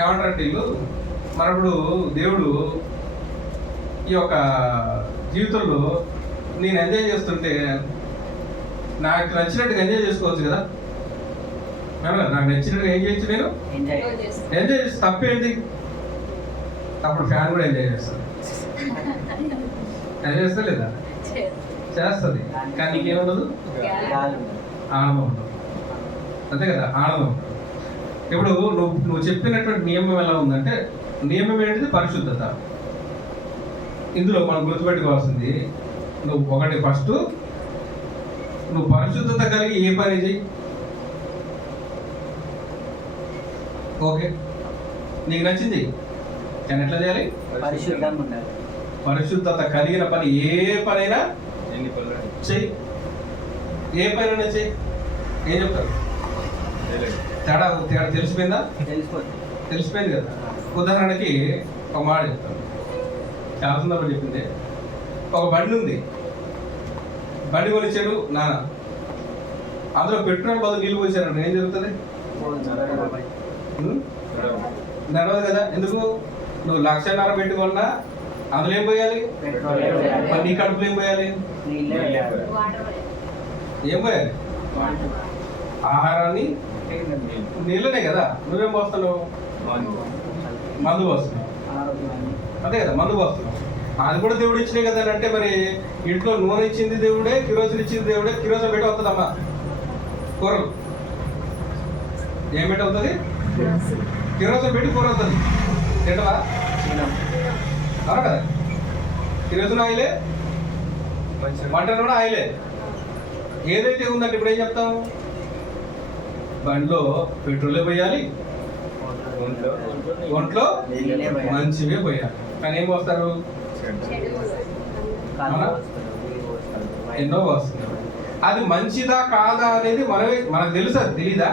ఏమంటారంటే వీళ్ళు మనప్పుడు దేవుడు ఈ యొక్క జీవితంలో నేను ఎంజాయ్ చేస్తుంటే నాకు నచ్చినట్టుగా ఎంజాయ్ చేసుకోవచ్చు కదా. నాకు నచ్చినట్టుగా ఏం చేయొచ్చు, నేను ఎంజాయ్ చేసి తప్పేంటి? అప్పుడు ఫ్యాన్ కూడా ఎంజాయ్ చేస్తుంది. ఎంజాయ్ చేస్తా లేదా? చేస్తుంది. కానీ నీకేముండదు, ఆనందం ఉండదు. అంతే కదా, ఆనందం ఉండదు. ఇప్పుడు నువ్వు చెప్పినటువంటి నియమం ఎలా ఉందంటే, నియమం ఏంటిది? పరిశుద్ధత. ఇందులో మనం గుర్తుపెట్టుకోవాల్సింది, నువ్వు ఒకటి ఫస్ట్ నువ్వు పరిశుద్ధత కలిగి ఏ పని చెయ్యి. ఓకే, నీకు నచ్చింది కానీ ఎట్లా చేయాలి? పరిశుద్ధత కలిగిన పని ఏ పనైనా చెయ్యి. ఏ పనైనా చెయ్యి. ఏం చెప్తారు? తేడా తెలిసిపోయిందా? తెలిసిపోయింది కదా. ఉదాహరణకి ఒక మాట చెప్తాను, చాలా సందర్భం చెప్పింది. ఒక బండి ఉంది, బండి కొనిచ్చాడు నాన్న, అందులో పెట్రోల్ బదులు నీళ్ళు పోసారంటే ఏం జరుగుతుంది? నడవదు కదా. ఎందుకు? నువ్వు 1,50,000 పెట్టుకున్నా అందులో ఏం పోయాలి? మరి నీ కడుపులో ఏం పోయాలి? ఏం పోయాలి? ఆహారాన్ని, నీళ్ళనే కదా. నువ్వేం పోస్తున్నావు? మందు పోస్తున్నావు. అంతే కదా, మందు పోస్తున్నావు. అది కూడా దేవుడు ఇచ్చినాయి కదా అని అంటే, మరి ఇంట్లో నూనె ఇచ్చింది దేవుడే, కిరోసిన్ ఇచ్చింది దేవుడే. కిరోసిన్ పెట్టి వస్తుందమ్మా కూరలు. ఏం పెట్టి అవుతుంది? కిరోసిన్ పెట్టి కూర అవుతుంది. తింటవా? అవునా కదా. కిరోసిన్ ఆయిలే, మటన్ కూడా ఆయిలే. ఏదైతే ఉందంటే ఇప్పుడు ఏం చెప్తాం? బండిలో పెట్రోలే పోయాలి, ఒంట్లో మంచివే పోయాలి. కానీ ఏం పోస్తారు? ఎన్నో వస్తున్నారు. అది మంచిదా కాదా అనేది మనకు తెలుసా? తెలీదా?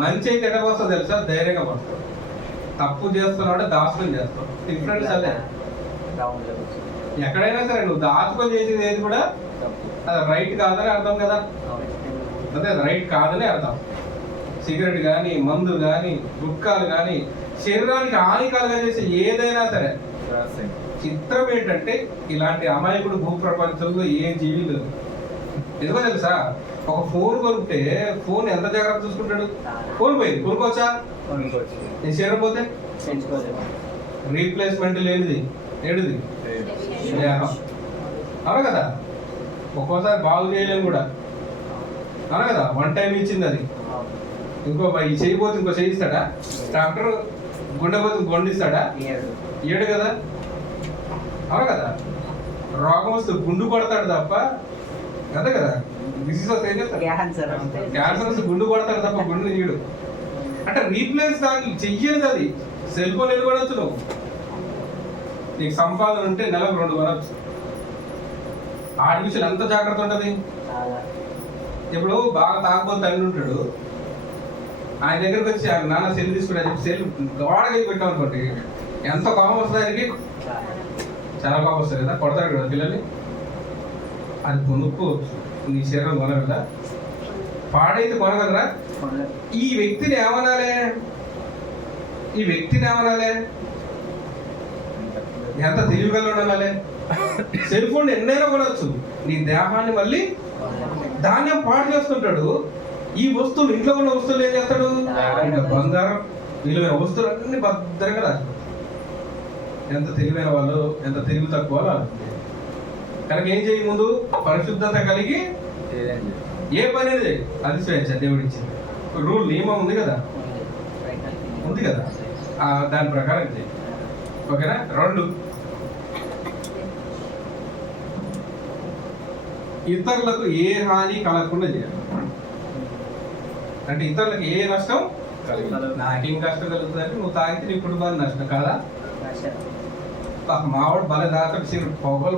మంచి అయితే ఎక్కడ వస్తుందో తెలుసా? ధైర్యంగా వస్తాం. తప్పు చేస్తున్నావు, దాచుకొని చేస్తాం. డిఫరెన్స్ అదే. ఎక్కడైనా సరే నువ్వు దాచుకొని చేసేది ఏది కూడా అది రైట్ కాదని అర్థం కదా. అదే రైట్ కాదని అర్థం. సిగరెట్ కానీ, మందు కానీ, గుట్కాలు కానీ, శరీరానికి హానికరంగా చేసే ఏదైనా సరే. చిత్రం ఏంటంటే, ఇలాంటి అమాయకుడు భూప్రపంచంలో ఏ జీవి లేదు. ఎందుకో తెలుసా? ఒక ఫోన్ కొనుక్కుంటే ఫోన్ ఎంత జాగ్రత్త చూసుకుంటాడు? ఫోన్ పోయింది, కొనుక్కోవచ్చా? నీ శరీరం పోతే రీప్లేస్మెంట్ లేనిది ఏడుది దేహం. అవును కదా. ఒక్కోసారి బాగు చేయలేము కూడా. అవును కదా. వన్ టైం ఇచ్చింది అది. ఇంకో ఈ చేయిపోతే ఇంకో చేయిస్తాడా? డాక్టర్ గుండె పోతే గుండిస్తాడా? ఏడు కదా. అవును కదా. రోగం వస్తే గుండు కొడతాడు తప్ప, అంతే కదా. డిసీజ్ వస్తే ఏం చేస్తాడు? క్యాన్సర్ వస్తే గుండు కొడతాడు తప్ప గుండు నీడు. అంటే రీప్లేస్ దాన్ని చెయ్యదు. అది సెల్ ఫోన్ ఎన్ని కొనొచ్చు నువ్వు? నీకు సంపాదన ఉంటే నెలకు 2 కొనొచ్చు. ఆర్టిఫిషియల్ ఎంత జాగ్రత్త ఉంటుంది. ఇప్పుడు బాగా తాగబోతే తండ్రి ఉంటాడు, ఆయన దగ్గరకు వచ్చి ఆయన నాన్న సెల్ తీసుకుంటా చెప్పి సెల్ గోడకి పెట్టాం అనుకోండి, ఎంత కోపం వస్తుంది ఆయనకి? చాలా కోపం వస్తుంది కదా. కొడతాడు కదా పిల్లల్ని. అది కొనుక్కోవచ్చు, నీ శరీరం కొనగలరా? పాడైతే కొనగలరా? ఈ వ్యక్తిని ఏమనాలి? ఎంత తెలివిగా ఉండాలి? సెల్ ఫోన్ ఎన్నైనా కొనవచ్చు. నీ దేహాన్ని మళ్ళీ ధాన్యం పాడు చేస్తుంటాడు. ఈ వస్తువులు, ఇంట్లో ఉన్న వస్తువులు ఏం చేస్తాడు? ఇంకా బంగారం, విలువైన వస్తువులు అన్ని భద్రంగా దాచుకుంటాడు. ఎంత తెలివైన వాళ్ళు, ఎంత తెలివి తక్కువ వాళ్ళు. కనుక ఏం చేయి? ముందు పరిశుద్ధత కలిగి ఏ పని అనేది చేయి. అది స్వేచ్ఛ దేవుడు ఇచ్చింది. రూల్, నియమం ఉంది కదా. దాని ప్రకారం చేయి. ఓకేనా? 2, ఇతరులకు ఏ హాని కలగకుండా చేయాలి. అంటే ఇతరులకు ఏ నష్టం కలుగుతుంది. నాకేం కష్టం కలుగుతుంది అంటే, నువ్వు తాగితే నీ కుటుంబానికి నష్టం కాదా? మావాడు భలే దాకా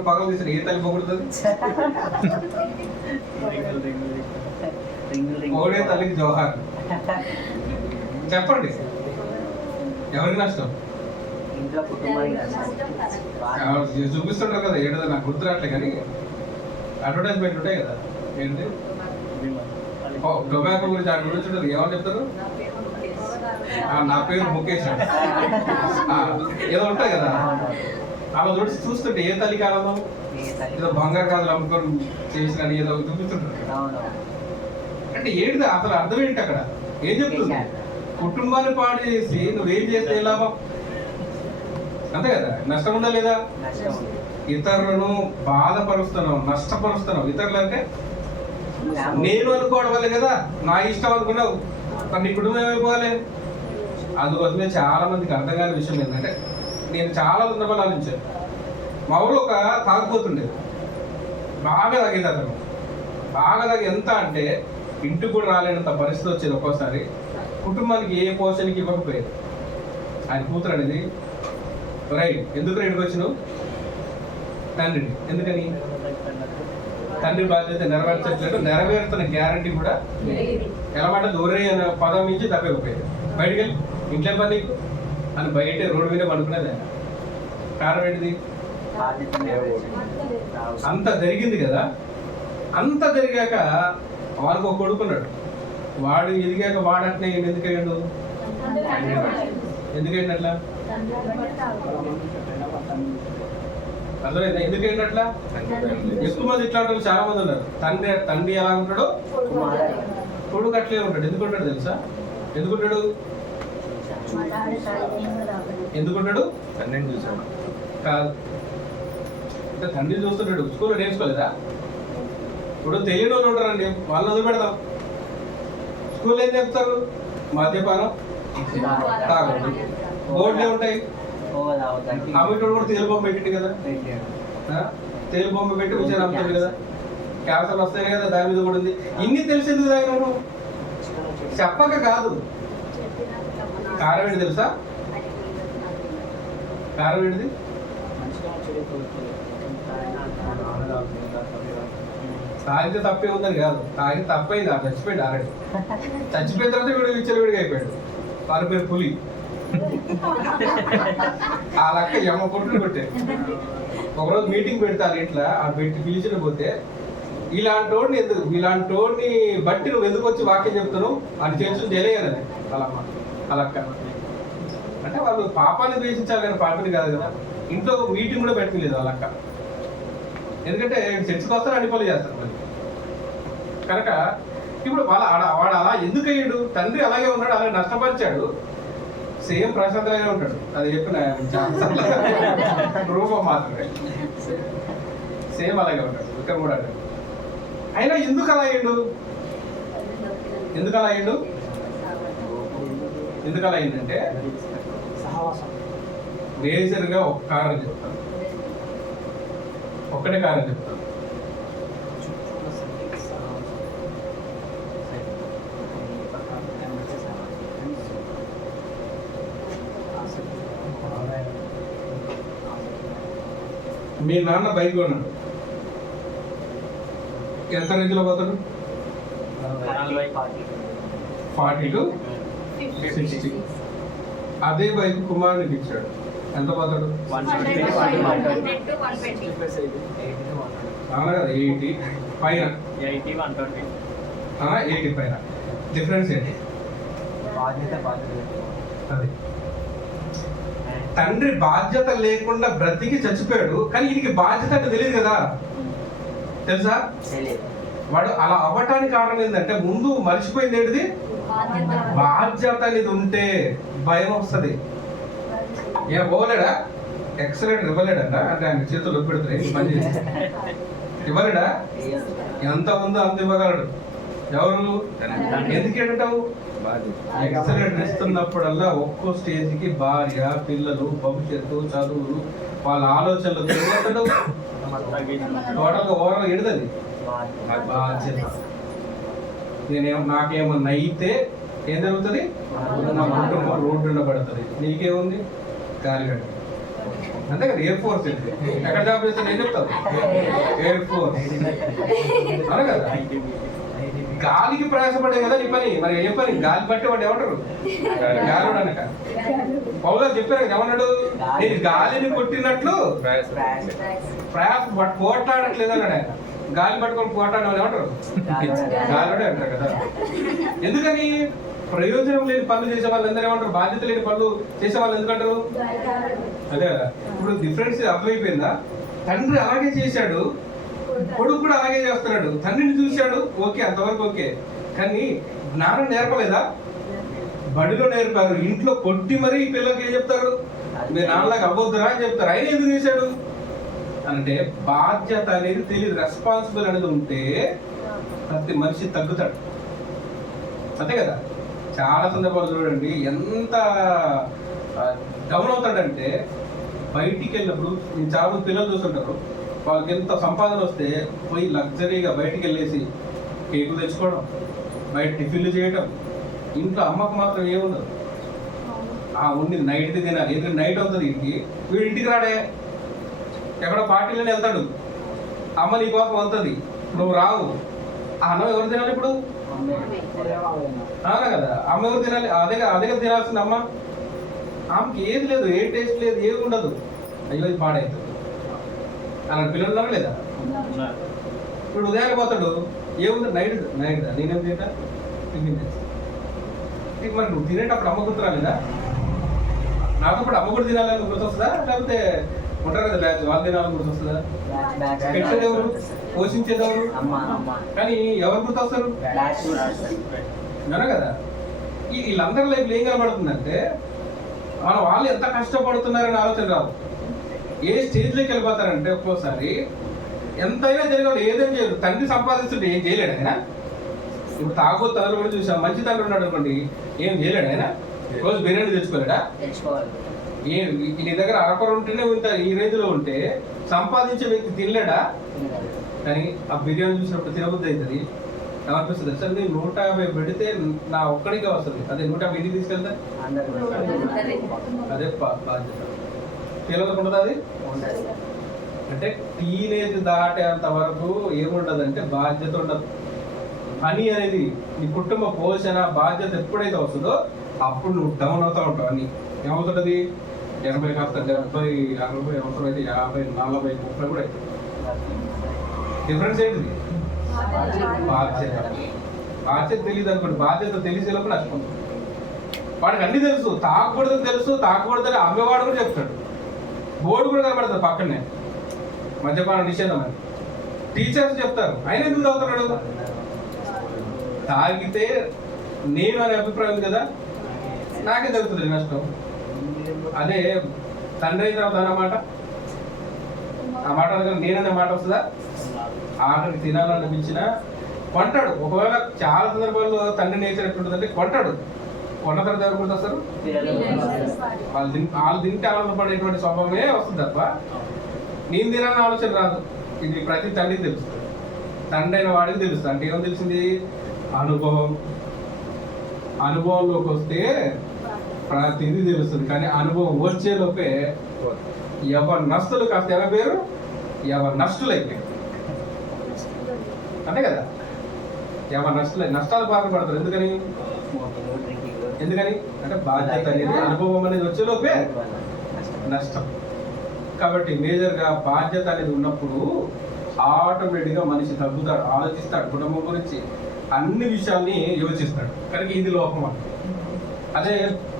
పగలు తీసిన ఏ తల్లి పొగుడుతుంది? ఒకటే తల్లికి జోహార్. చెప్పండి, ఎవరికి నష్టం? చూపిస్తుంటారు కదా. ఏడదో నాకు గుర్తురాట్లే కానీ అడ్వర్టైజ్మెంట్ ఉంటాయి కదా. ఏంటి టొబాకో గురించి, దాని గురించి ఉంటుంది. ఏమని చెప్తారు? నా పేరు ముఖేష్ అంట. ఏదో ఉంటాయి కదా అలా చూస్తుంటే ఏ తల్లి కాలంలో ఏదో బంగారు కాదులు అమ్ముకొని చేసిన ఏదో చూపిస్తుంటారు. అంటే ఏంటిది అసలు అర్థం ఏంటి అక్కడ? ఏం చెప్తుంది? కుటుంబాన్ని పాడు చేసి నువ్వేం చేస్తే లాభం? అంతే కదా, నష్టం ఉందా లేదా? ఇతరులను బాధపరుస్తున్నావు, నష్టపరుస్తున్నావు. ఇతరులు అంటే నేను అనుకోవడం వల్లే కదా, నా ఇష్టం అనుకున్నావు, మరి నీ కుటుంబం ఏమైపోవాలి? అందుకోసమే చాలా మందికి అర్థం కాని విషయం ఏంటంటే, నేను చాలా సందర్భాలు ఆలోచించాను. మా ఊళ్ళో ఒక తాగిపోతుండేది, బాగా తాగేది అతను. బాగా తాగి ఎంత అంటే ఇంటికి కూడా రాలేనంత పరిస్థితి వచ్చేది. ఒక్కోసారి కుటుంబానికి ఏ పోషణకి ఇవ్వకపోయేది. ఆయన కూతురు అనేది, రైట్ ఎందుకు ఇంటికి వచ్చినావు? తండ్రిని. ఎందుకని? తండ్రి బాధ్యత నెరవేర్చట్లేదు, నెరవేరుతున్న గ్యారంటీ కూడా ఎలా మాట దూరే అనే పదం నుంచి తప్పకపోయేది. బయటికి వెళ్ళి ఇంట్లో పని అని బయటే రోడ్డు మీద పడుకునేది. ఆయన కారణం ఏంటిది? అంత జరిగింది కదా. అంత జరిగాక వాడికి ఒక కొడుకున్నాడు. వాడు ఎదిగాక వాడంటే ఎందుకయ్యాడు? ఎందుకైంది అట్లా? అర్థమైందా? ఎందుకైంది అట్లా? ఎక్కువ మంది ఇట్లాంటి వాళ్ళు చాలా మంది ఉన్నారు. తండ్రి ఎలా ఉంటాడో కొడుకు అట్లే ఉంటాడు. ఎందుకుంటాడు తెలుసా? ఎందుకుంటాడు? తండ్రిని చూసాడు కాదు, అంటే తండ్రి చూస్తుంటాడు. స్కూల్లో నేర్చుకోలేదా? ఇప్పుడు తెలియని వాళ్ళు ఉంటారండి, వాళ్ళని వదిలిపెడతాం. స్కూల్లో ఏం చెప్తారు? మద్యపానం, తాగదు. బోర్డులే ఉంటాయి. అమ్మిటోడు కూడా తేలు బొమ్మ పెట్టింది కదా, తేలు బొమ్మ పెట్టి విచారం అమ్ముతుంది కదా, క్యాన్సర్ వస్తాయి కదా, దాని మీద కూడా ఉంది. ఇన్ని తెలిసింది తాగినాము చెప్పక కాదు. కారం ఏంటి తెలుసా? కారం ఏంటిది? తాగితే తప్పే ఉందని కాదు, తాగితే తప్పైంది. చచ్చిపోయాడు ఆల్రెడీ. చచ్చిపోయిన తర్వాత వీడు విచ్చలవిడిగా అయిపోయాడు. వారి పేరు పులి. ఆ లక్క ఎమ్మ కొట్టుకుని కొట్టాడు. ఒకరోజు మీటింగ్ పెడతారు ఇంట్లో, ఆ పెట్టి పిలిచిన పోతే ఇలాంటోడిని బట్టి నువ్వు ఎందుకు వచ్చి వాక్యం చెప్తాను అని తెలుసు తెలియదని వాళ్ళమ్మ అలక్క. అంటే వాళ్ళు పాపాన్ని ద్వేషించాలి కానీ పాపని కాదు కదా. ఇంట్లో మీటింగ్ కూడా పెట్టలేదు వాళ్ళక్క. ఎందుకంటే చర్చకు వస్తారు, అడిపోలు చేస్తారు మరి. కనుక ఇప్పుడు వాడు అలా ఎందుకు అయ్యాడు? తండ్రి అలాగే ఉన్నాడు, అలాగే నష్టపరిచాడు. సేమ్ ప్రశాంతంగానే ఉంటాడు. అది చెప్పిన రూపం మాత్రమే సేమ్ అలాగే ఉంటాడు. ఇక్కడ కూడా అయినా ఎందుకు అలా అయ్యాడు? ఎందుకు అలా అయిందంటే మేజర్గా ఒక కారణం చెప్తాను, ఒక్కటే కారణం చెప్తాను. మీ నాన్న బైక్ కొన్నాడు, ఎంత రేంజ్లో పోతాడు? 40 to 60. అదే బైక్ కుమారునికి ఇచ్చాడు, ఎంత పోతాడు? అవునా కదా, 80 పైన. 80 పైన. డిఫరెన్స్ ఏంటి? అది తండ్రి బాధ్యత లేకుండా బ్రతికి చచ్చిపోయాడు, కానీ ఈయనకి బాధ్యత అంటే తెలియదు కదా. తెలుసా? వాడు అలా అవ్వటానికి కారణం ఏంటంటే ముందు మర్చిపోయింది ఏంటిది? బాధ్యత అనేది ఉంటే భయం వస్తుంది. ఏం పోలేడా? ఎక్సలెంట్ ఇవ్వలేడంట, అంటే ఆయన చేతులు పెడుతున్నాయి పని ఇవ్వలేడా? ఎంత ఉందో అంత ఇవ్వగలడు. ఎవరు? ఎందుకేంటావు? ఎక్సలెంట్ ఇస్తున్నప్పుడల్లా ఒక్కో స్టేజ్కి భార్య, పిల్లలు, భవిష్యత్తు, చదువులు, వాళ్ళ ఆలోచనలు టోటల్గా ఓవరాల్ ఎడుతుంది బాధ్యత. నాకేమన్నా అయితే ఏం జరుగుతుంది? నా కుటుంబం రోడ్డున పడుతుంది. నీకేముంది? గాలిగడ్డ. అంతే కదా. ఎయిర్ ఫోర్స్ ఎక్కడ జాబ్ చేస్తాను ఏం చెప్తావు? ఎయిర్ ఫోర్స్ అలా కదా. గాలికి ప్రయాసపడే కదా నీ పని. మరి ఏ పని? గాలి పట్టి వాడు ఏమంటారు? గాలి అనక పౌలు చెప్పారు కదా, ఏమన్నాడు? నేను గాలిని కొట్టినట్లు ప్రయాస పోట్లాడట్లేదు అన్నాడు ఆయన. గాలి పట్టుకొని పోట్లాడమని ఏమంటారు? గాలిడే అంటారు కదా. ఎందుకని? ప్రయోజనం లేని పనులు చేసే వాళ్ళందరూ ఏమంటారు? బాధ్యత లేని పనులు చేసే వాళ్ళు ఎందుకంటారు? అదే కదా. ఇప్పుడు డిఫరెన్స్ అర్థమైపోయిందా? తండ్రి అలాగే చేశాడు, కొడుకు కూడా అలాగే చేస్తున్నాడు. తండ్రిని చూశాడు, ఓకే, అంతవరకు ఓకే. కానీ జ్ఞానం నేర్పలేదా? బడిలో నేర్పారు, ఇంట్లో కొట్టి మరీ పిల్లలకి ఏం చెప్తారు? మీరు నాన్నలాగా అవ్వద్దురా అని చెప్తారు. ఆయన ఎందుకు చేశాడు అంటే బాధ్యత అనేది తెలియదు. రెస్పాన్సిబుల్ అనేది ఉంటే ప్రతి మనిషి తగ్గుతాడు, అంతే కదా. చాలా సందర్భాలు చూడండి, ఎంత డౌన్ అవుతాడంటే బయటికి వెళ్ళినప్పుడు. నేను చాలా మంది పిల్లలు చూస్తుంటారు, వాళ్ళకి ఎంత సంపాదన వస్తే పోయి లగ్జరీగా బయటికి వెళ్ళేసి కేకులు తెచ్చుకోవడం, బయట టిఫిన్లు చేయడం. ఇంట్లో అమ్మకు మాత్రం ఏముండదు, ఉండి నైట్ది తినాలి. ఎందుకంటే నైట్ అవుతుంది ఇంటికి, వీడు ఇంటికి రాడే, ఎక్కడో పార్టీలోనే వెళ్తాడు. అమ్మ నీ కోసం వస్తుంది, నువ్వు రావు. ఆ అన్నం ఎవరు తినాలి ఇప్పుడు? అవునా కదా. అమ్మ ఎవరు తినాలి? అదే తినాల్సింది అమ్మ. ఆమెకి ఏది లేదు, ఏ టేస్ట్ లేదు, ఏది ఉండదు. అయ్యో ఇది పాడవుతుంది. అలాంటి పిల్లలు ఉన్నారు లేదా? ఇప్పుడు ఉదయాన్నే పోతాడు, ఏముంది నైట్ నేనేం తింటా, టిఫిన్ చేస్తా. మరి నువ్వు తినేటప్పుడు అమ్మ గుర్తు రాలేదా? నాతో పాటు అమ్మ కూడా తినాలని గుర్తొస్తుందా? లేకపోతే ఉంటారు కదా బ్యాచ్, వాళ్ళు తినాలని గుర్తొస్తుందా? పెట్టేది ఎవరు? పోషించేది ఎవరు? కానీ ఎవరు గుర్తొస్తారు? కదా. వీళ్ళందరి లైఫ్ ఏం కనబడుతుందంటే మన వాళ్ళు ఎంత కష్టపడుతున్నారని ఆలోచన రాదు. ఏ స్టేజ్లోకి వెళ్ళిపోతారంటే ఒక్కోసారి ఎంతైనా తెలియదు, ఏదేం చేయదు. తండ్రి సంపాదిస్తుంటే ఏం చేయలేడు ఆయన. ఇప్పుడు తాగోతు తండ్రి కూడా చూసాం, మంచి తండ్రి ఉన్నాడు అనుకోండి, ఏం చేయలేడు ఆయన. రోజు బిర్యానీ తెచ్చుకోలేడా? నీ దగ్గర అరకొర ఉంటేనే ఉంటారు. ఈ రేంజ్లో ఉంటే సంపాదించే వ్యక్తి తినలేడా? కానీ ఆ బిర్యానీ చూసినప్పుడు తినబుద్ధి అవుతుంది. ఏమనిపిస్తుంది సార్, నేను 150 పెడితే నా ఒక్కడికే వస్తుంది, అదే 150 ఇంటికి తీసుకెళ్తే అదే బాధ్యత. పిల్లలకు ఉండదు అది. అంటే టీనేజ్ దాటేంత వరకు ఏముండదంటే బాధ్యత ఉండదు. పని అనేది నీ కుటుంబ పోషణ బాధ్యత ఎప్పుడైతే వస్తుందో అప్పుడు నువ్వు డౌన్ అవుతూ ఉంటావు. అన్ని ఏమవుతుంటది? 80 కాస్త 70, 60, అవసరమైతే 50, 40, 30 కూడా అవుతుంది. డిఫరెన్స్ ఏంటిది? బాధ్యత తెలియదు అనుకోండి. బాధ్యత తెలిసేలోపు నష్టపోతుంది. వాడికి అన్ని తెలుసు, తాగకూడదని తెలుసు, తాగకూడదని అమ్మేవాడు కూడా చెప్తాడు. బోర్డు కూడా కనబడుతుంది పక్కనే, మద్యపాన నిషేధం అని. టీచర్స్ చెప్తారు, ఆయన ఎందుకు తాగుతున్నాడు? తాగితే నేను అనే అభిప్రాయం కదా, నాకే తగ్గుతుంది నష్టం. అదే తండ్రి అయిన తర్వాత అన్నమాట, ఆ మాట నేననే మాట వస్తుందా? ఆఖరికి తినాలనిపించిన కొంటాడు. ఒకవేళ చాలా సందర్భాల్లో తండ్రి నేచర్ ఎట్లుంటుందంటే కొంటాడు. కొన్న తర్వాత ఎవరు గుర్తొస్తారు? వాళ్ళు తింటే ఆనందపడేటువంటి స్వభావమే వస్తుంది తప్ప నేను తినాలని ఆలోచన రాదు. ఇది ప్రతి తండ్రికి తెలుస్తుంది, తండ్రి అయిన వాడికి తెలుస్తుంది. అంటే ఏమో తెలిసింది? అనుభవంలోకి వస్తే ప్రతిదీ తెలుస్తుంది. కానీ అనుభవం వచ్చేలోపే ఎవరు నష్టులు కాస్త ఎవరి పేరు ఎవరు నష్టులు అయిపోయారు, అంతే కదా. ఎవరు నష్టాలు బాధపడతారు. ఎందుకని అంటే బాధ్యత అనేది, అనుభవం అనేది వచ్చేలోపే నష్టం. కాబట్టి మేజర్గా బాధ్యత అనేది ఉన్నప్పుడు ఆటోమేటిక్గా మనిషి తగ్గుతాడు, ఆలోచిస్తాడు, కుటుంబం గురించి అన్ని విషయాల్ని యోచిస్తాడు. కనుక ఇది లోపం. అదే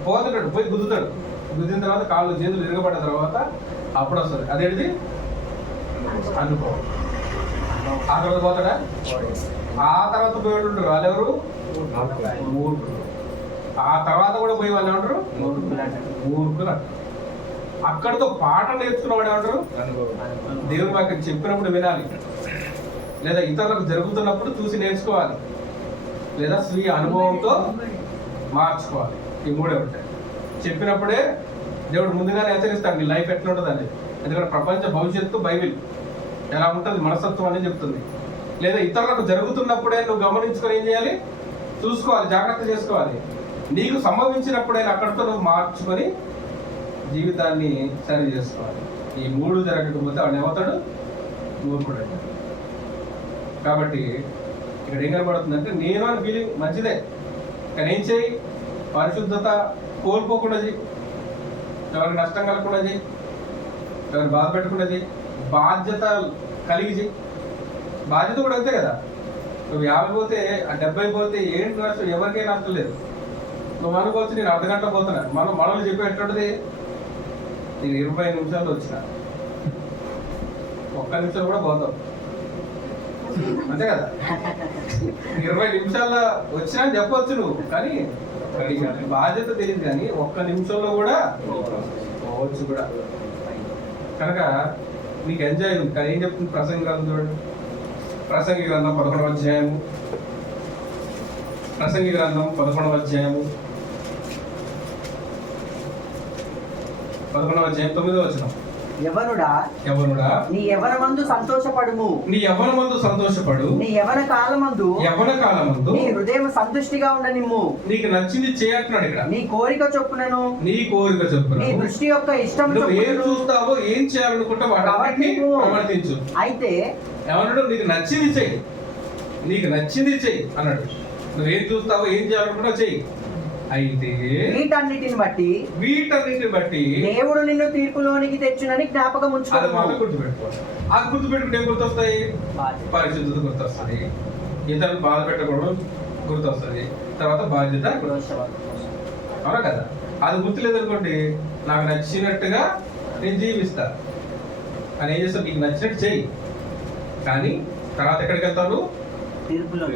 పోతాడు, పోయి గుద్దుతాడు, గుద్దిన తర్వాత కాళ్ళు చేతులు విరగబడ్డ తర్వాత అప్పుడు వస్తుంది అదేంటిది అనుభవం. ఆ తర్వాత పోతాడా? ఆ తర్వాత పోయి ఉంటారు వాళ్ళెవరు? మూర్ఖులు. ఆ తర్వాత కూడా పోయి వాళ్ళు ఏమంటారు? మూర్ఖులు అంటారు. అక్కడితో పాఠం నేర్చుకున్న వాడు ఏమంటారు? దేవుని వాక్యం చెప్పినప్పుడు వినాలి, లేదా ఇతరులకు జరుగుతున్నప్పుడు చూసి నేర్చుకోవాలి, లేదా స్వీయ అనుభవంతో మార్చుకోవాలి. ఈ మూడే ఉంటాయి. చెప్పినప్పుడే దేవుడు ముందుగానే హెచ్చరిస్తాడు నీ లైఫ్ ఎట్లా ఉంటుంది అనేది. ఎందుకంటే ప్రపంచ భవిష్యత్తు బైబిల్ ఎలా ఉంటుంది, మనస్తత్వం అనేది చెప్తుంది. లేదా ఇతరులకు జరుగుతున్నప్పుడే నువ్వు గమనించుకొని ఏం చేయాలి? చూసుకోవాలి, జాగ్రత్త చేసుకోవాలి. నీకు సంభవించినప్పుడైనా అక్కడితో నువ్వు మార్చుకొని జీవితాన్ని సరి చేసుకోవాలి. ఈ మూడు జరగకపోతే వాడు ఏమవుతాడు? మూర్ఖుడు. కాబట్టి ఇక్కడ ఏం కనబడుతుందంటే నేను అని ఫీలింగ్ మంచిదే, కానీ ఏం చేయి? పరిశుద్ధత కోల్పోకుండా చేయి, ఎవరికి నష్టం కలగకుండా చేయి, ఎవరిని బాధ పెట్టకుండా చేయి, బాధ్యత కలిగి చేయి. బాధ్యత కూడా అంతే కదా. నువ్వు 50 పోతే 70 పోతే ఏంటి నష్టం? ఎవరికైనా నష్టం లేదు. నువ్వు అనుకోవచ్చు నేను అర్ధగంట పోతున్నా. మనల్ని చెప్పేటది నేను 20 నిమిషాల్లో వచ్చిన, ఒక్క నిమిషం కూడా పోతావు అంతే కదా. 20 నిమిషాల్లో వచ్చినా చెప్పవచ్చు నువ్వు, కానీ బాధ్యత తెలియదు. కానీ ఒక్క నిమిషంలో కూడా పోవచ్చు కూడా. కనుక నీకు ఎంజాయ్ ఉంది. కానీ ఏం చెప్తుంది ప్రసంగి గ్రంథం చూడండి. ప్రసంగి గ్రంథం 11వ అధ్యాయము, ప్రసంగి గ్రంథం 11వ అధ్యాయము 9వ వచనం. యవనుడా నీ యవనమందు సంతోషపడుము, నీ యవన కాలమందు నీ హృదయం సంతుష్టిగా ఉండనిమ్ము. నీకు నచ్చింది చేయట్న్నాడు ఇక్కడ. నీ కోరిక చొప్పునను నీ దృష్టి యొక్క ఇష్టం ఏం చూస్తావో ఏం చేయాలనుకుంటే వాటిని ప్రవర్తించు. అయితే ఏమన్నాడు? నీకు నచ్చింది చెయ్యి అన్నాడు. నువ్వేం చూస్తావో ఏం చేయాలనుకుంటా చెయ్యి. అయితే వీటన్నిటిని బట్టి దేవుడు నిన్ను తీర్పులోనికి తెచ్చునని జ్ఞాపకం ఉంచుకోవాలి. గుర్తుపెట్టుకోవాలి. అది గుర్తుపెట్టుకుంటే ఏం గుర్తొస్తాయి? పరిశుద్ధత గుర్తొస్తుంది, ఇతరులు బాధ పెట్టకూడదు గుర్తొస్తుంది, తర్వాత బాధ్యత. అవునా కదా? అది గుర్తులేదనుకోండి, నాకు నచ్చినట్టుగా నేను జీవిస్తా అని ఏం చేస్తాను? నీకు నచ్చినట్టు చెయ్యి, కానీ తర్వాత ఎక్కడికి వెళ్తావు?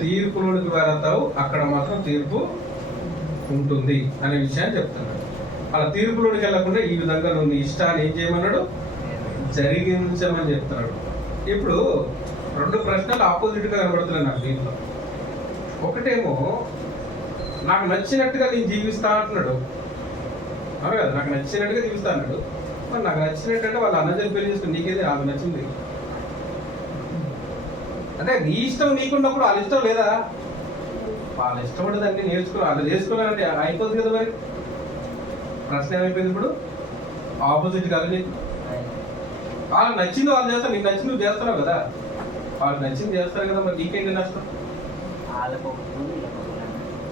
తీర్పులోనికి వెళ్తావు. అక్కడ మాత్రం తీర్పు ఉంటుంది అనే విషయాన్ని చెప్తున్నాడు. అలా తీర్పులోనికి వెళ్ళకుండా ఈ విధంగా నువ్వు నీ ఇష్టాన్ని ఏం చేయమన్నాడు? జరిగించమని చెప్తున్నాడు. ఇప్పుడు 2 ప్రశ్నలు ఆపోజిట్గా కనబడుతున్నాయి నాకు దీంట్లో. ఒకటేమో నాకు నచ్చినట్టుగా నేను జీవిస్తా అంటున్నాడు. అవును కదా? నాకు నచ్చినట్టుగా జీవిస్తా అన్నాడు. మరి నాకు నచ్చినట్టు వాళ్ళ అన్నజని పెళ్లి చేసుకుని నీకేది ఆమె నచ్చింది అంటే నీ ఇష్టం నీకున్నప్పుడు వాళ్ళ ఇష్టం లేదా? వాళ్ళు ఇష్టపడి దాన్ని నేర్చుకుని అలా చేసుకున్నారంటే అయిపోతుంది కదా. మరి ప్రశ్న ఏమైపోయింది ఇప్పుడు? ఆపోజిట్ కదా. నీకు వాళ్ళకి నచ్చింది వాళ్ళు చేస్తారు, నీకు నచ్చింది నువ్వు చేస్తున్నావు కదా. వాళ్ళకి నచ్చింది చేస్తారు కదా, మరి నీకేంటి నష్టం?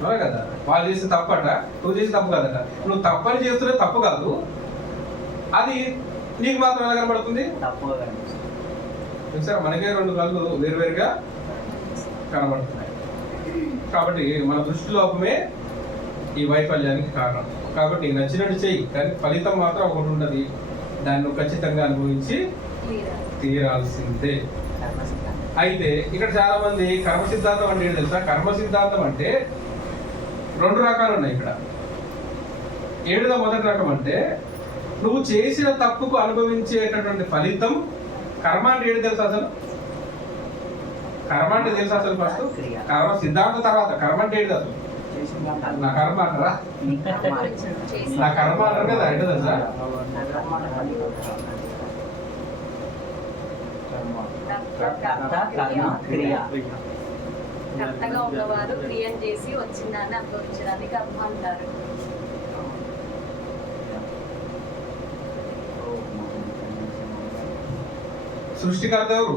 అవునా కదా? వాళ్ళు చేస్తే తప్పట, నువ్వు చేసి తప్పు కదట. నువ్వు తప్పని చేస్తున్నా తప్పు కాదు, అది నీకు మాత్రం ఎలా కనబడుతుంది? చూసారా? మనకే 2 కళ్ళు వేరువేరుగా కనబడుతున్నాయి. కాబట్టి మన దృష్టి లోపమే ఈ వైఫల్యానికి కారణం. కాబట్టి నచ్చినట్టు చెయ్యి, కానీ ఫలితం మాత్రం ఒకటి ఉంటుంది. దాన్ని ఖచ్చితంగా అనుభవించి తీరాల్సిందే. అయితే ఇక్కడ చాలా మంది కర్మ సిద్ధాంతం అంటే ఏంటి తెలుసా? కర్మ సిద్ధాంతం అంటే 2 రకాలు ఉన్నాయి ఇక్కడ. 7వ మొదటి రకం అంటే నువ్వు చేసిన తప్పుకు అనుభవించేటటువంటి ఫలితం. కర్మ అంటే ఏంటి తెలుసా అసలు? కర్మ అంటే తెలుసా అసలు? ఫస్ట్ కర్మ సిద్ధాంతం, తర్వాత కర్మ అంటే ఏంటి అసలు? నా కర్మ అంటారా? నా కర్మ అంటారు కదా, ఏంటో తెలుసా? కర్తగా ఉన్నవారు క్రియను చేసి వచ్చిందాన్ని అనుభవించడానికి కర్మ అంటారు. సృష్టికర్త ఎవరు?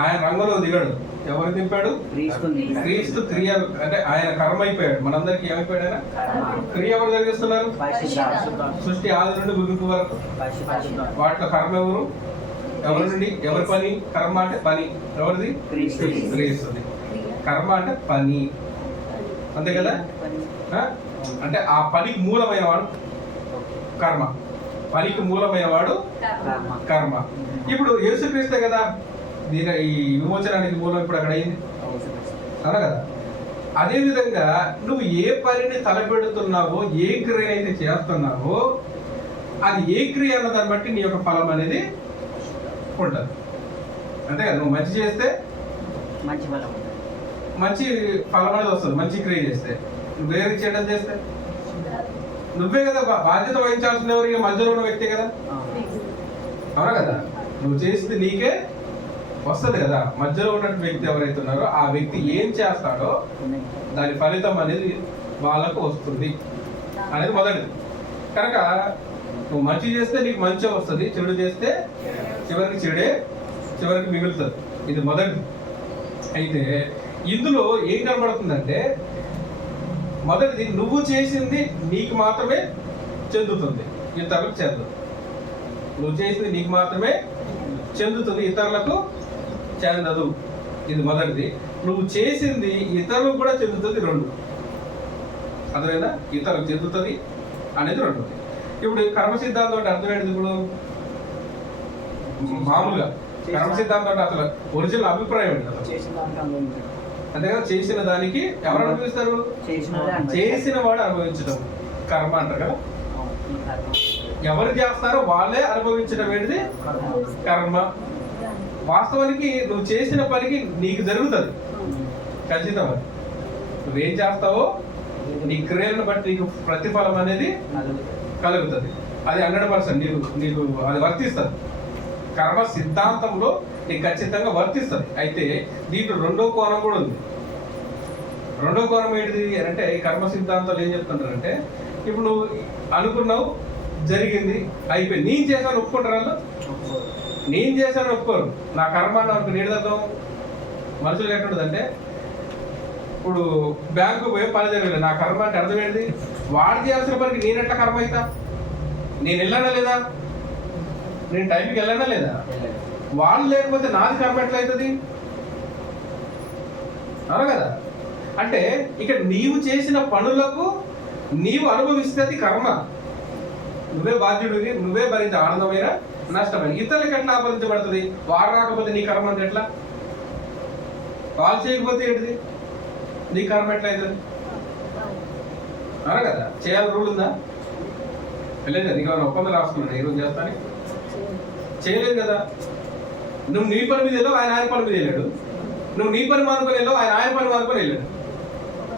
ఆయన రంగంలో దిగాడు. ఎవరు దింపాడు? క్రీస్తు. క్రియ అంటే ఆయన కర్మ అయిపోయాడు. మనందరికి ఏమైపోయాడు? ఆయన క్రియ. ఎవరు జరిగిస్తున్నారు? సృష్టి ఆది నుండి ముగింపు వరకు వాటిలో కర్మ ఎవరు? ఎవరి నుండి ఎవరి పని? కర్మ అంటే పని. ఎవరిది? క్రీస్తుది. కర్మ అంటే పని, అంతే కదా? అంటే ఆ పనికి మూలమైనవాడు కర్మ. పనికి మూలమైనవాడు కర్మ. ఇప్పుడు యేసుక్రీస్తే కదా దీని ఈ విమోచనానికి మూలం. ఇప్పుడు అక్కడ అయింది అలా కదా. అదే విధంగా నువ్వు ఏ పనిని తలపెడుతున్నావో, ఏ క్రియ అయితే చేస్తున్నావో, అది ఏ క్రియ అన్న దాన్ని బట్టి నీ యొక్క ఫలం అనేది ఉంటుంది, అంతే కదా. నువ్వు మంచి చేస్తే మంచి ఫలం అనేది వస్తుంది. మంచి క్రియ చేస్తే. నువ్వు వేరే చెడ్డలు చేస్తే నువ్వే కదా బాధ్యత వహించాల్సిన. ఎవరికి? మధ్యలో ఉన్న వ్యక్తే కదా. అవునా కదా? నువ్వు చేసింది నీకే వస్తుంది కదా. మధ్యలో ఉన్న వ్యక్తి ఎవరైతే ఉన్నారో ఆ వ్యక్తి ఏం చేస్తాడో దాని ఫలితం అనేది వాళ్ళకు వస్తుంది అనేది మొదటిది. కనుక నువ్వు మంచి చేస్తే నీకు మంచి వస్తుంది, చెడు చేస్తే చివరికి మిగులుతుంది. ఇది మొదటిది. అయితే ఇందులో ఏం కనబడుతుందంటే, మొదటిది నువ్వు చేసింది నీకు మాత్రమే చెందుతుంది, ఇతరులకు చెందదు. నువ్వు చేసింది నీకు మాత్రమే చెందుతుంది, ఇతరులకు చెందదు. ఇది మొదటిది. నువ్వు చేసింది ఇతరులకు కూడా చెందుతుంది. 2 అర్థమైందా? ఇతరులకు చెందుతుంది అనేది రెండోది. ఇప్పుడు కర్మ సిద్ధాంతం అంటే అర్థమైంది. ఇప్పుడు మామూలుగా కర్మ సిద్ధాంతం అంటే అసలు ఒరిజినల్ అభిప్రాయం ఏంటి అసలు? అంతే కదా, చేసిన దానికి ఎవరు అనుభవిస్తారు? చేసిన వాడు అనుభవించడం కర్మ అంటారు కదా. ఎవరు చేస్తారో వాళ్ళే అనుభవించడం ఏంటిది కర్మ. వాస్తవానికి నువ్వు చేసిన పనికి నీకు జరుగుతుంది ఖచ్చితం. అది నువ్వేం చేస్తావో నీ క్రియలను బట్టి నీకు ప్రతిఫలం అనేది కలుగుతుంది. అది 100% నీకు అది వర్తిస్తుంది. కర్మ సిద్ధాంతంలో నీకు ఖచ్చితంగా వర్తిస్తుంది. అయితే దీంట్లో రెండో కోణం కూడా ఉంది. రెండో కోణం ఏంటిది అంటే ఈ కర్మ సిద్ధాంతాలు ఏం చెప్తుంటారంటే, ఇప్పుడు నువ్వు అనుకున్నావు, జరిగింది, అయిపోయింది. నేను చేశాను ఒప్పుకుంటారు వాళ్ళు? నేను చేశాను ఒప్పుకోరు. నా కర్మ అనుకుని ఏడుదాం మనుషులు ఎట్టుంటుందంటే, ఇప్పుడు బ్యాంకు పోయి పని జరగలేదు, నా కర్మ అంటే అర్థం ఏంటిది? వాడు చేయాల్సిన పనికి నేను ఎట్లా కర్మ అవుతా? నేను వెళ్ళానా లేదా? నేను టైంకి వెళ్ళానా లేదా? వాళ్ళు లేకపోతే నాది కర్మ ఎట్లా అవుతుంది? అవును కదా. అంటే ఇక్కడ నీవు చేసిన పనులకు నీవు అనుభవిస్తుంది కర్మ. నువ్వే బాధ్యుడివి, నువ్వే భరించే ఆనందమైన నష్టమైన. ఇతరులకు ఎట్లా ఆపదించబడుతుంది? వారు రాకపోతే నీ కర్మ అంటే ఎట్లా? వాళ్ళు చేయకపోతే ఏంటిది నీ కర్మ ఎట్లా అవుతుంది? అవును కదా. చేయాలి రూల్ ఉందా? లేదు. నీకు ఏమైనా ఒప్పందం రాసుకున్నాడు ఈరోజు చేస్తాను? చేయలేదు కదా. నువ్వు నీ పని మీద వెళ్ళావు, ఆయన పని మీద వెళ్ళాడు. నువ్వు నీ పని మానుకొని వెళ్ళావు, ఆయన పని మానుకొని వెళ్ళాడు.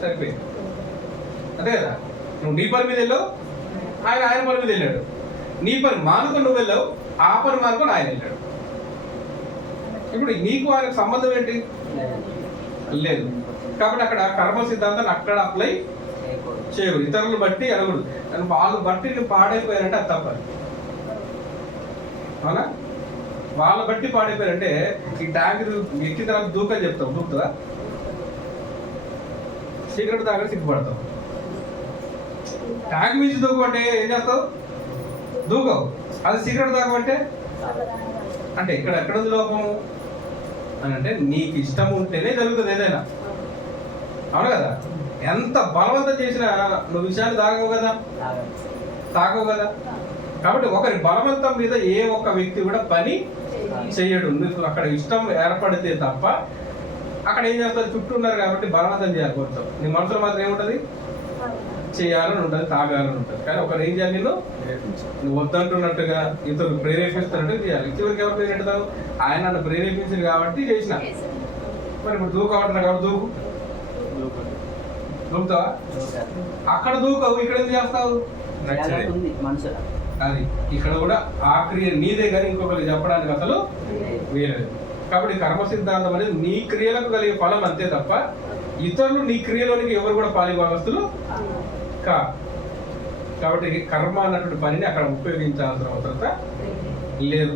సరిపోయింది. అదే కదా. నువ్వు నీ పని మీద వెళ్ళావు, ఆయన పని మీద వెళ్ళాడు. నీ పని మానుకొని నువ్వు వెళ్ళావు, ఆ పని మానుకొని ఆయన వెళ్ళాడు. ఇప్పుడు నీకు ఆయనకు సంబంధం ఏంటి? లేదు. కాబట్టి అక్కడ కర్మ సిద్ధాంతాన్ని అక్కడ అప్లై చేయరు. ఇతరులను బట్టి అనకూడదు. వాళ్ళు బట్టి నువ్వు పాడైపోయారంటే అది తప్ప. అవునా? వాళ్ళ బట్టి పాడైపోయారంటే ఈ ట్యాంక్ ఎక్కిన తర్వాత దూకని చెప్తావు, దూకుతుందా? సిగరెట్ తాగని సిగ్గుపడతావు. ట్యాంక్ మించి దూకమంటే ఏం చేస్తావు? దూకవు. అది సిగరెట్ తాగమంటే అంటే ఇక్కడ ఎక్కడుంది లోపము అని అంటే, నీకు ఇష్టం ఉంటేనే జరుగుతుంది ఏదైనా. అవును కదా. ఎంత బలవంతం చేసినా నువ్వు విషయాన్ని తాగవు కదా. కాబట్టి ఒకరి బలవంతం మీద ఏ ఒక్క వ్యక్తి కూడా పని చెయ్యడు. నీకు అక్కడ ఇష్టం ఏర్పడితే తప్ప అక్కడ ఏం చేస్తారు? చుట్టూ ఉన్నారు కాబట్టి బలవంతం చేయాలి. కొంచెం నీ మనసులో మాత్రం ఏముంటుంది? చేయాలని ఉంటుంది, తాగాలని ఉంటుంది. కానీ ఒకరు ఏం చేయాలి? నువ్వు వద్దంటున్నట్టుగా ఇతరులు ప్రేరేపిస్తున్నట్టుగా చేయాలి. చివరికి ఎవరు ప్రేరేపుతావు? ఆయన నన్ను ప్రేరేపించింది కాబట్టి చేసిన. మరి ఇప్పుడు దూకమంటున్నా కాబట్టి దూకుతావా? అక్కడ దూకవు, ఇక్కడ ఏం చేస్తావు? అది ఇక్కడ కూడా ఆ క్రియ నీదే కానీ ఇంకొకరికి చెప్పడానికి అసలు వీలేదు. కాబట్టి కర్మ సిద్ధాంతం అనేది నీ క్రియలకు కలిగే ఫలం అంతే తప్ప ఇతరులు నీ క్రియలోనికి ఎవరు కూడా పాలిభాగస్తులు కా. కాబట్టి కర్మ అన్నటువంటి పనిని అక్కడ ఉపయోగించాల్సిన అవసరం లేదు.